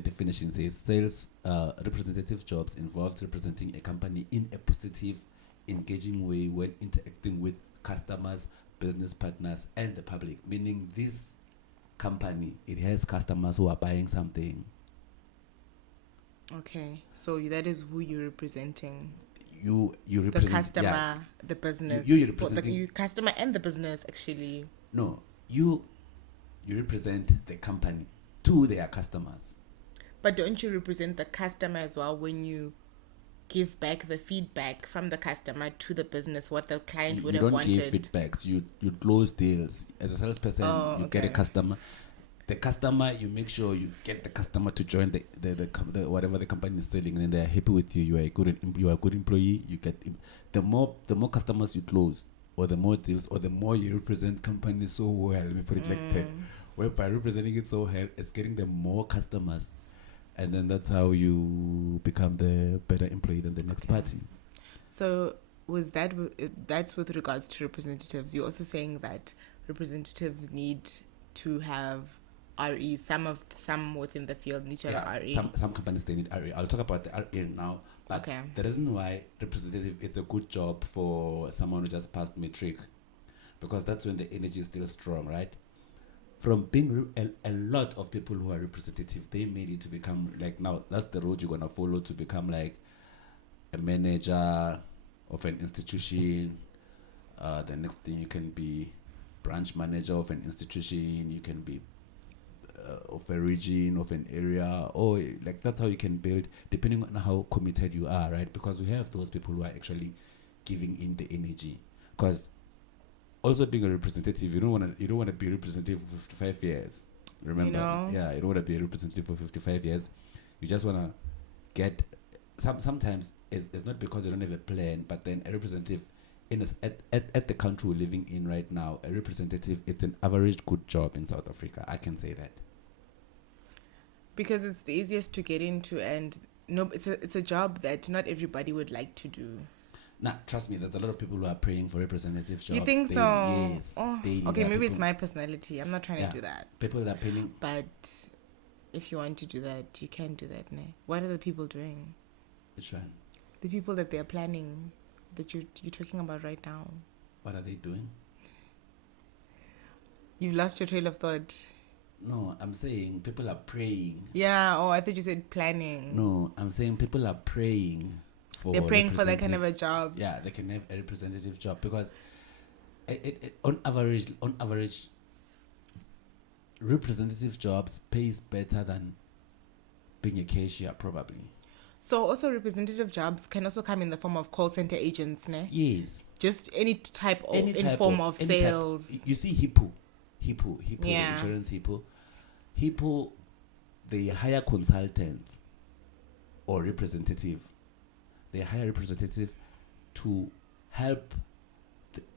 definition says, sales representative jobs involves representing a company in a positive, engaging way when interacting with customers, business partners, and the public. Meaning this company, it has customers who are buying something. Okay, so that is who you're representing. You represent The customer, the business. You're For representing the customer and the business, actually. No, you represent the company to their customers. But don't you represent the customer as well when you give back the feedback from the customer to the business, what the client would You have don't wanted? give feedbacks. You close deals. As a salesperson, you get a okay. customer. The customer, you make sure you get the customer to join the whatever the company is selling, and then they're happy with you. You are a good employee. You get the more customers you close, or the more deals, or the more you represent companies so well. Let me put it like that. Where by representing it so well, it's getting them more customers, and then that's how you become the better employee than the next party. So that's with regards to representatives. You're also saying that representatives need to have RE. Some within the field need to have RE. Some companies, they need RE. I'll talk about the RE now. But Okay. the reason why representative, it's a good job for someone who just passed Matric, because that's when the energy is still strong, right? From being a lot of people who are representative, they made it to become like, now that's the road you're gonna follow to become like a manager of an institution. The next thing, you can be branch manager of an institution. You can be of a region, of an area, or like that's how you can build, depending on how committed you are, right? Because we have those people who are actually giving in the energy. Because also being a representative, you don't want to be representative for 55 years. Remember? Yeah, you don't want to be a representative for 55 years. You just want to get sometimes it's not because you don't have a plan, but then a representative at the country we're living in right now, a representative, it's an average good job in South Africa. I can say that. Because it's the easiest to get into, and it's a job that not everybody would like to do. Nah, trust me, there's a lot of people who are praying for representative jobs. You think daily. so? Yes. Oh, daily. okay, maybe it's my personality. I'm not trying to do that. People that are paying. But if you want to do that, you can do that, ne? What are the people doing? Which one? The people that they're planning, that you're talking about right now. What are they doing? You've lost your trail of thought. No, I'm saying people are praying. Yeah, I thought you said planning. No, I'm saying people are praying for. They're praying for that kind of a job. Yeah, they can have a representative job, because on average, representative jobs pays better than being a cashier, probably. So also representative jobs can also come in the form of call center agents, ne? Yes. Just any type of sales. You see Hippo, Yeah. the insurance Hippo, they hire consultants or representative. They hire representative to help.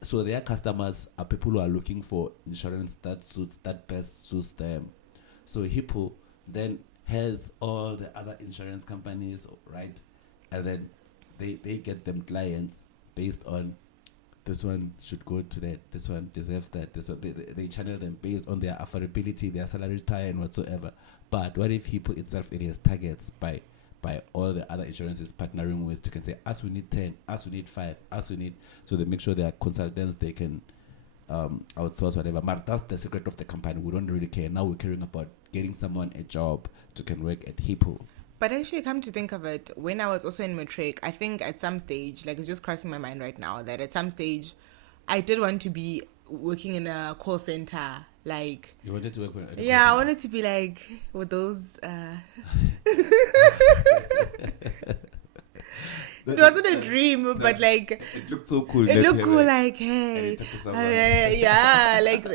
So their customers are people who are looking for insurance that best suits them. So Hippo then has all the other insurance companies, right? And then they get them clients based on, this one should go to that, this one deserves that, this one, they channel them based on their affordability, their salary tie, and whatsoever. But what if Hippo itself, it has targets by all the other insurances partnering with, to can say, us we need 10, us we need 5, us we need, so they make sure they are consultants, they can outsource whatever. But that's the secret of the company. We don't really care. Now we're caring about getting someone a job to can work at Hippo. But actually, come to think of it, when I was also in Matric, I think at some stage, like it's just crossing my mind right now, that at some stage, I did want to be working in a call center. Like, you wanted to work with? Yeah, I wanted to be like with those. It wasn't a dream, but like it looked so cool. It looked cool, like hey, yeah, like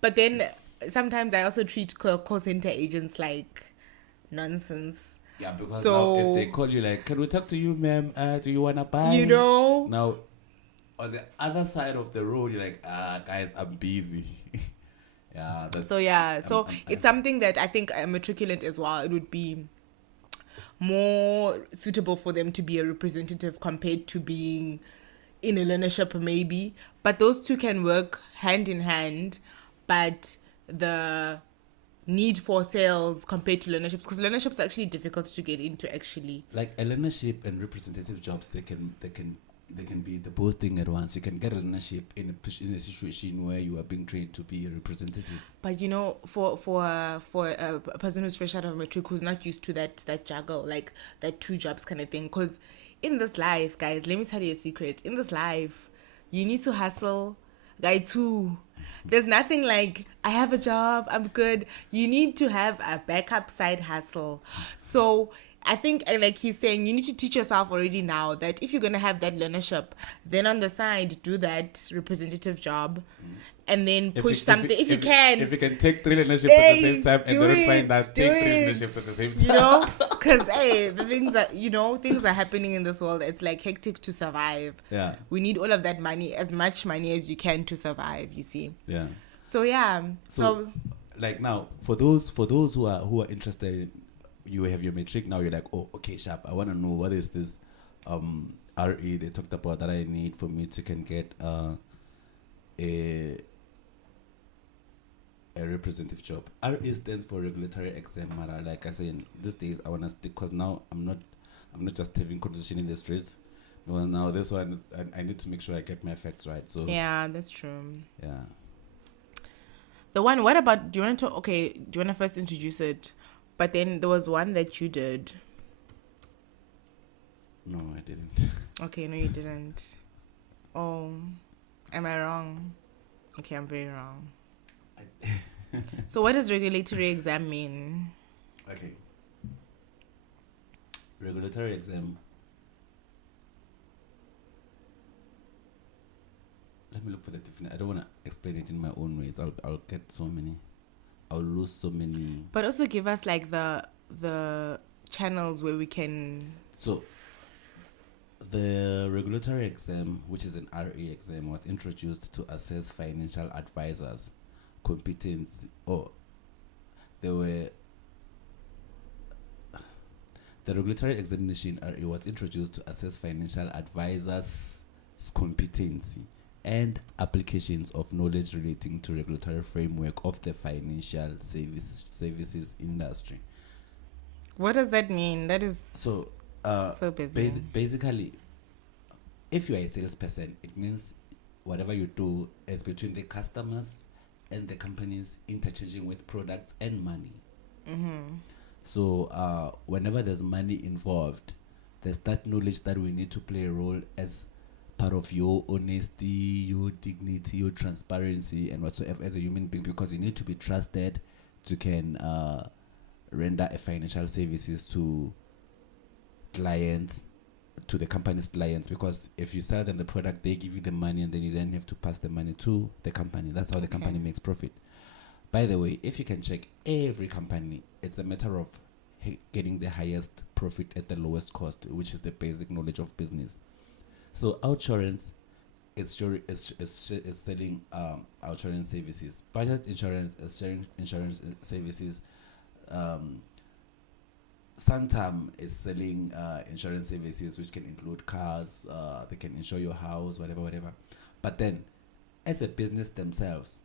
But then sometimes I also treat call center agents like nonsense. Yeah, because now if they call you like, can we talk to you, ma'am? Do you wanna buy? Now on on the other side of the road, you're like, guys, I'm busy. Yeah. So yeah, so it's something that I think a matriculant as well, it would be more suitable for them to be a representative compared to being in a learnership maybe. But those two can work hand in hand, but the need for sales compared to learnerships, because learnerships are actually difficult to get into actually. Like a learnership and representative jobs, they can be the both thing at once. You can get a learnership in a situation where you are being trained to be a representative. But you know, for a person who's fresh out of matric, who's not used to that juggle, like that two jobs kind of thing, because in this life, guys, let me tell you a secret. In this life, you need to hustle, guy, too. There's nothing like, I have a job, I'm good. You need to have a backup side hustle. So I think, like he's saying, you need to teach yourself already now that if you're going to have that learnership, then on the side, do that representative job. And then push something if you can. If you can take 3 learnerships at the same time and then find out, take 3 learnerships at the same time. You know, because hey, the things that, you know, things are happening in this world. It's like hectic to survive. Yeah. We need all of that money, as much money as you can to survive, you see. Yeah. So yeah. So like now, for those who are interested, you have your matric now, you're like, oh, okay, sharp. I want to know what is this RE they talked about that I need for me to can get a representative job. RE stands for regulatory exam, Mara. Like I said, these days I wanna stick, because now I'm not just having conversation in the streets. Because now this one I need to make sure I get my facts right. So yeah, that's true. Yeah. The one, what about, do you want to first introduce it? But then there was one that you did. No, I didn't. Okay, no, you didn't. Oh, am I wrong? Okay, I'm very wrong. So what does regulatory exam mean? Okay. Regulatory exam. Let me look for the definition. I don't want to explain it in my own ways. I'll get so many. I'll lose so many. But also give us like the channels where we can. So the regulatory exam, which is an RE exam, was introduced to assess financial advisors' competence. The regulatory examination RE was introduced to assess financial advisors' competency and applications of knowledge relating to regulatory framework of the financial services industry. What does that mean? That is so busy. Basically, if you are a salesperson, it means whatever you do is between the customers and the companies interchanging with products and money. Mm-hmm. So whenever there's money involved, there's that knowledge that we need to play a role as part of your honesty, your dignity, your transparency, and whatsoever as a human being, because you need to be trusted to can render a financial services to clients, to the company's clients, because if you sell them the product, they give you the money, and then you then have to pass the money to the company. That's how the company makes profit. By the way, if you can check every company, it's a matter of getting the highest profit at the lowest cost, which is the basic knowledge of business. So OutSurance is selling OutSurance services. Budget insurance is selling insurance services. Santam is selling insurance services, which can include cars. They can insure your house, whatever. But then, as a business themselves,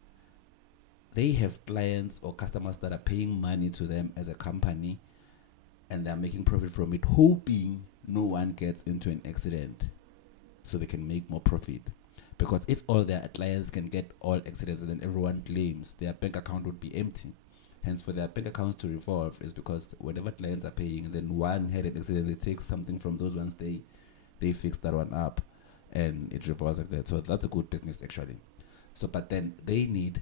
they have clients or customers that are paying money to them as a company, and they're making profit from it, hoping no one gets into an accident so they can make more profit. Because if all their clients can get all accidents and then everyone claims, their bank account would be empty. Hence, for their bank accounts to revolve is because whatever clients are paying, and then one had an accident, they take something from those ones, they fix that one up, and it revolves like that. So that's a good business actually. So, but then they need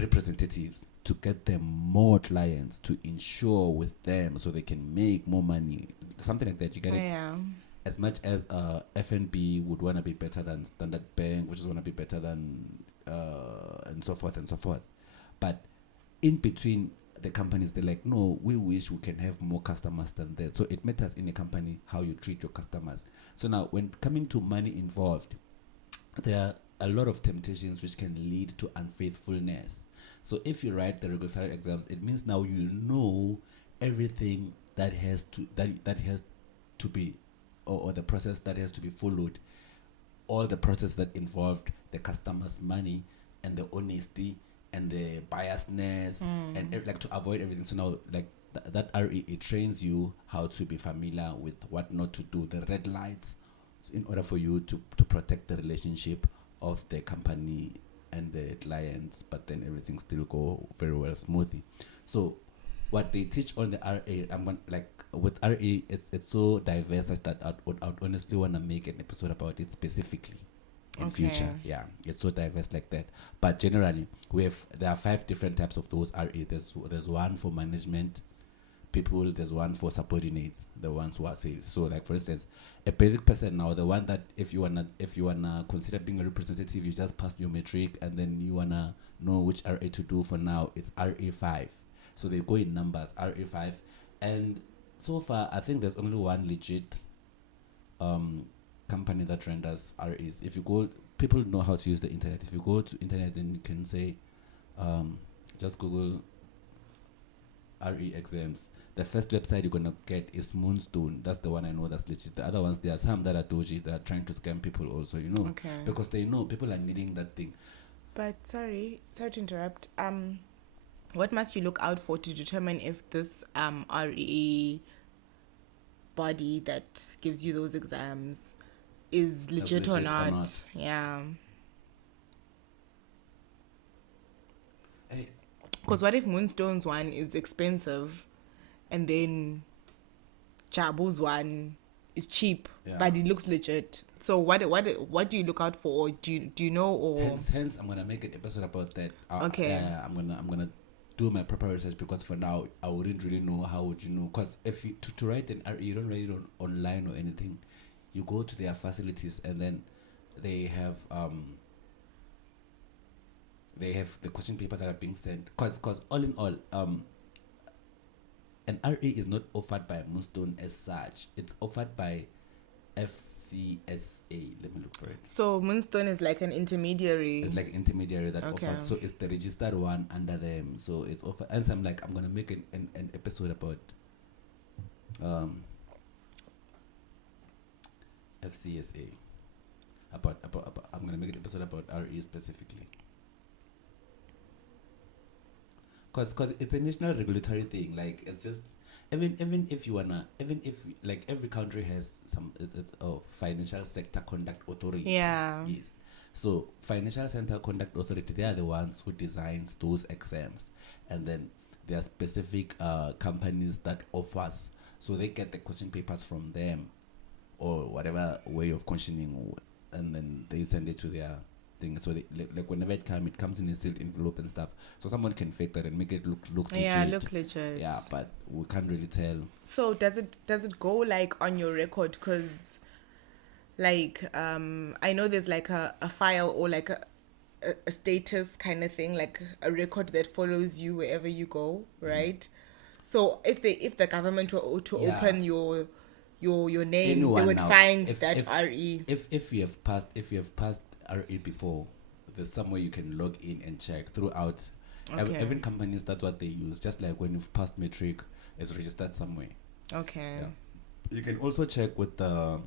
representatives to get them more clients, to insure with them so they can make more money, something like that. You get it? Yeah. As much as FNB would want to be better than Standard Bank, which is want to be better than and so forth and so forth, but in between the companies, they're like, no, we wish we can have more customers than that. So it matters in a company how you treat your customers. So now, when coming to money involved, there are a lot of temptations which can lead to unfaithfulness. So if you write the regulatory exams, it means now you know everything that has to be, or the process that has to be followed, all the process that involved the customer's money and the honesty and the biasness and like to avoid everything. So now like that RE, it trains you how to be familiar with what not to do, the red lights, in order for you to protect the relationship of the company and the clients, but then everything still go very well smoothly. So what they teach on the RA, I'm going like with RE, it's so diverse that I'd honestly want to make an episode about it specifically in future. Yeah, it's so diverse like that. But generally, there are 5 different types of those RE. There's one for management people, there's one for subordinates, the ones who are sales. So like for instance, a basic person now, the one that if you wanna consider being a representative, you just pass your Matric and then you wanna know which RA to do for now, it's RE5. So they go in numbers, RE5. And so far I think there's only one legit company that renders REs. If you go, people know how to use the internet. If you go to internet and you can say just Google RE exams, the first website you're gonna get is Moonstone. That's the one I know that's legit. The other ones, there are some that are dodgy, that are trying to scam people also, you know. Okay. Because they know people are needing that thing. But sorry to interrupt. What must you look out for to determine if this RE body that gives you those exams is legit or not? Yeah. Because what if Moonstone's one is expensive and then Jabu's one is cheap, but it looks legit? So what do you look out for? Or do you know? Or hence I'm gonna make an episode about that. Okay. I'm gonna do my proper research, because for now I wouldn't really know. How would you know? Because if you to write an RE, you don't write it online or anything. You go to their facilities and then they have the question paper that are being sent. Cause all in all, an RE is not offered by Moonstone as such. It's offered by FCSA. Let me look for it. So Moonstone is like an intermediary. It's like an intermediary that offers. So it's the registered one under them. So it's offered. And so I'm like, I'm gonna make an episode about FCSA. About I'm gonna make an episode about RE specifically. Cause it's a national regulatory thing. Like it's just even if like every country has it's financial sector conduct authority. Yeah. Yes. So financial sector conduct authority, they are the ones who designs those exams, and then there are specific companies that offers. So they get the question papers from them, or whatever way of questioning, and then they send it to their thing. So they, like whenever it comes in a sealed envelope and stuff. So someone can fake that and make it look legit. Yeah, look legit. Yeah, but we can't really tell. So does it go like on your record? Because like I know there's like a file or like a status kind of thing, like a record that follows you wherever you go, right? So if the government were to open your name, Anyone they would now, find if that RE. If you have passed RE before, there's somewhere you can log in and check throughout. Okay. Even companies, that's what they use. Just like when you've passed Matric, it's registered somewhere. Okay. Yeah. You can also check with the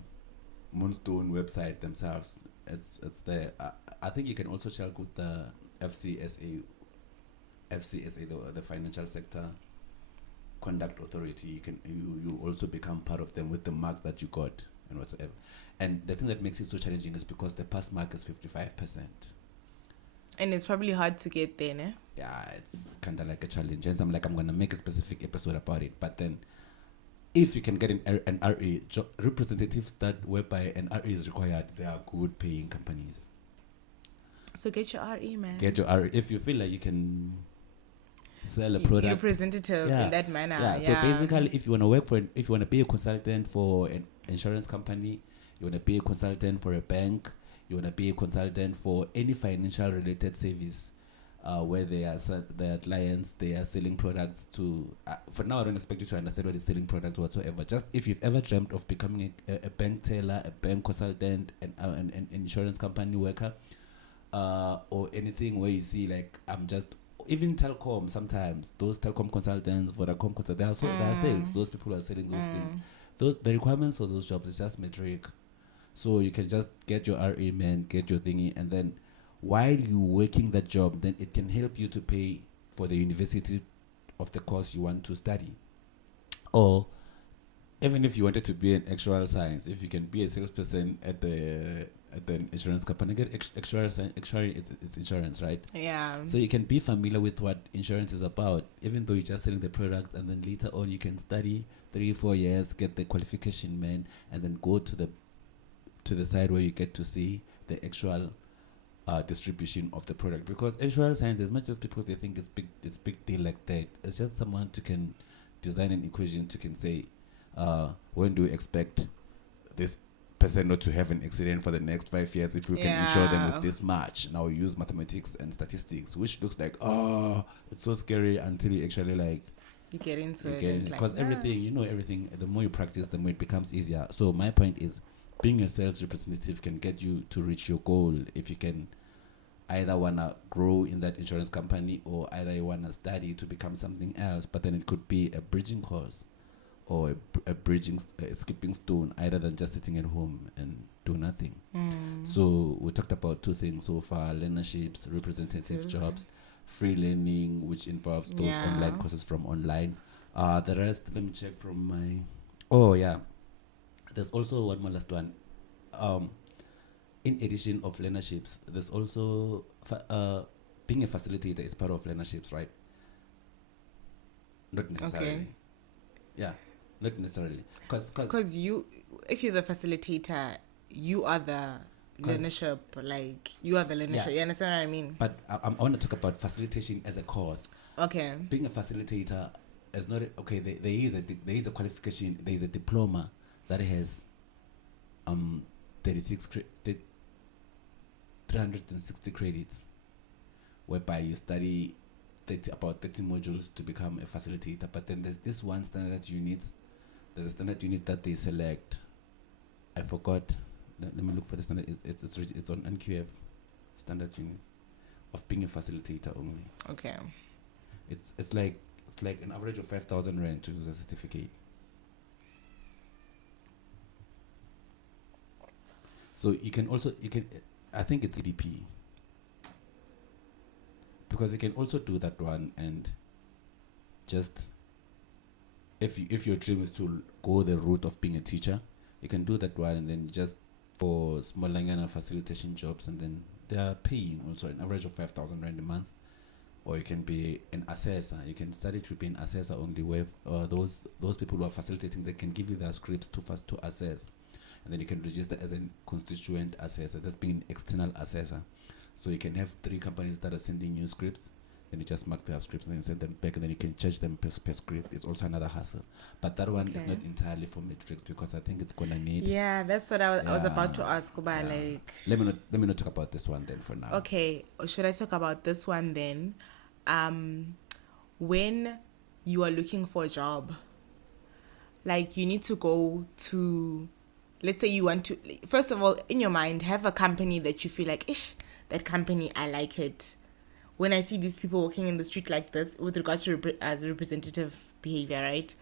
Moonstone website themselves. It's there. I think you can also check with the FCSA, the Financial Sector Conduct Authority. You also become part of them with the mark that you got and whatsoever. And the thing that makes it so challenging is because the pass mark is 55%. And it's probably hard to get there, ne? Yeah, it's kind of like a challenge. And so I'm going to make a specific episode about it. But then, if you can get an RE, representatives whereby an RE is required, they are good paying companies. So get your RE, man. Get your RE. If you feel like you can sell a product. Representative in that manner. Yeah. So basically, if you want to if you want to be a consultant for an insurance company, you want to be a consultant for a bank, you want to be a consultant for any financial related service, where their clients, they are selling products to. For now, I don't expect you to understand what is selling products whatsoever. Just if you've ever dreamt of becoming a bank teller, a bank consultant, an insurance company worker, or anything where you see like even telecom. Sometimes those telecom consultants, Vodacom consultants, there are sales. Those people are selling those things. The requirements for those jobs is just Matric. So you can just get your RE, man, get your thingy, and then while you're working that job, then it can help you to pay for the university of the course you want to study. Or even if you wanted to be an actuarial science, if you can be a salesperson at the insurance company, get actuarial science. Actuary, it's insurance, right? Yeah. So you can be familiar with what insurance is about, even though you're just selling the products, and then later on you can study 3-4 years, get the qualification, man, and then go to the side where you get to see the actual distribution of the product. Because actuarial science, as much as people they think it's big deal like that, it's just someone to can design an equation to can say, when do we expect this person not to have an accident for the next 5 years if we can insure them with this much. Now we use mathematics and statistics, which looks like it's so scary until you actually like you get into it. Because everything, everything, the more you practice, the more it becomes easier. So my point is, being a sales representative can get you to reach your goal if you can either want to grow in that insurance company or either you want to study to become something else. But then it could be a bridging course or a skipping stone, either than just sitting at home and do nothing. So we talked about 2 things so far: learnerships, representative jobs, free learning, which involves those online courses from online. The rest, let me check from my... There's also one more last one. In addition of learnerships, there's also being a facilitator is part of learnerships, right? Not necessarily. Okay. Yeah, not necessarily. Because if you're the facilitator, you are the learnership. Like, you are the learnership. You understand what I mean? But I want to talk about facilitation as a course. Okay. Being a facilitator is not... there is a qualification. There is a diploma that has 360 credits, whereby you study about 30 modules to become a facilitator. But then there's this one standard unit. There's a standard unit that they select. I forgot. Let me look for the standard. It's on NQF standard units of being a facilitator only. Okay. It's like an average of 5,000 rand to do the certificate. So you can I think it's EDP, because you can also do that one, and just if your dream is to go the route of being a teacher, you can do that one, and then just for small and facilitation jobs, and then they are paying also an average of 5,000 rand a month. Or you can be an assessor. You can study to be an assessor only, where those people who are facilitating, they can give you their scripts to assess. And then you can register as a constituent assessor. That's being an external assessor. So you can have 3 companies that are sending you scripts, and you just mark their scripts and then send them back, and then you can charge them per script. It's also another hassle. But that one is not entirely for Matrix, because I think it's gonna need... Yeah, that's what I was about to ask about. Like, let me not talk about this one then for now. Okay, should I talk about this one then? When you are looking for a job, like, you need to go to... Let's say you want to, first of all, in your mind, have a company that you feel like, that company, I like it. When I see these people walking in the street like this, with regards to representative behavior, right?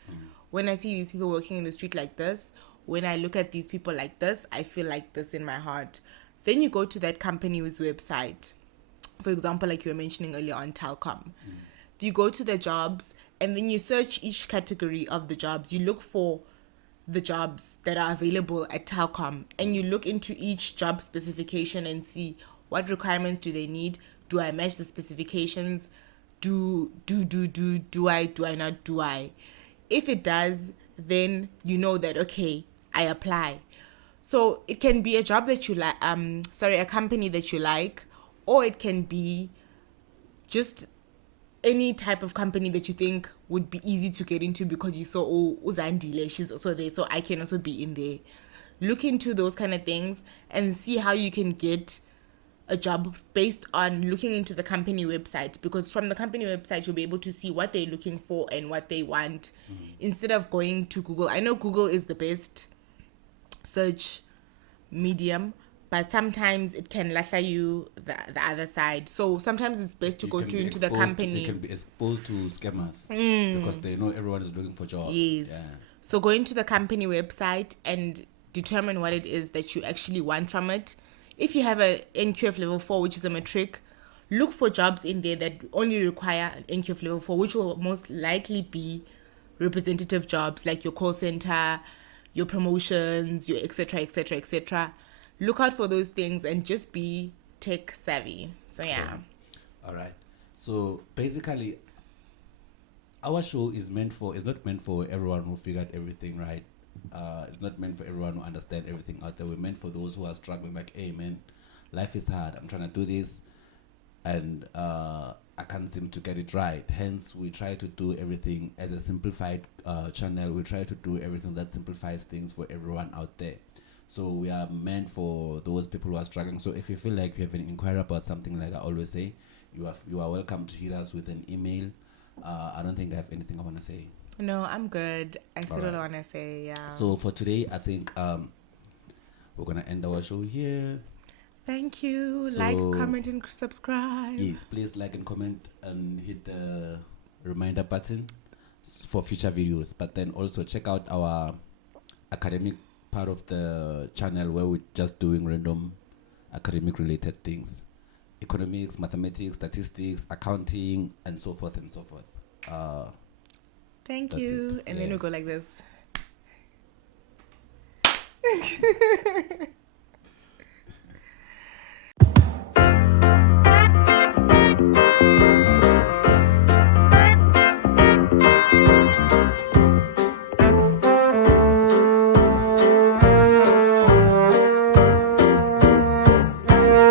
When I see these people walking in the street like this, when I look at these people like this, I feel like this in my heart. Then you go to that company's website. For example, like you were mentioning earlier on Telkom. You go to the jobs, and then you search each category of the jobs. You look for the jobs that are available at Telkom, and you look into each job specification and see what requirements do they need. Do I match the specifications? Do I not do I? If it does, then you know that, okay, I apply. So it can be a job that you like, a company that you like, or it can be just any type of company that you think would be easy to get into because you saw, Uzandile, she's also there, so I can also be in there. Look into those kind of things and see how you can get a job based on looking into the company website, because from the company website you'll be able to see what they're looking for and what they want, instead of going to Google. I know Google is the best search medium, but sometimes it can lather you the other side. So sometimes it's best to go into the company. They can be exposed to scammers because they know everyone is looking for jobs. Yes. Yeah. So go into the company website and determine what it is that you actually want from it. If you have a NQF level 4, which is a Matric, look for jobs in there that only require NQF level 4, which will most likely be representative jobs like your call center, your promotions, your etc, etc, etc. Look out for those things and just be tech savvy. So yeah. All right. So basically, our show is not meant for everyone who figured everything right. It's not meant for everyone who understand everything out there. We're meant for those who are struggling, like, hey man, life is hard. I'm trying to do this and I can't seem to get it right. Hence, we try to do everything as a simplified channel. We try to do everything that simplifies things for everyone out there. So we are meant for those people who are struggling. So if you feel like you have an inquiry about something, like I always say, you are welcome to hit us with an email. I don't think I have anything I want to say. No, I'm good. I still don't want to say, yeah. So for today, I think we're going to end our show here. Thank you. Like, comment, and subscribe. Yes, please like and comment and hit the reminder button for future videos. But then also check out our academic part of the channel where we're just doing random academic related things. Economics, mathematics, statistics, accounting, and so forth and so forth. Thank you. And then we go like this.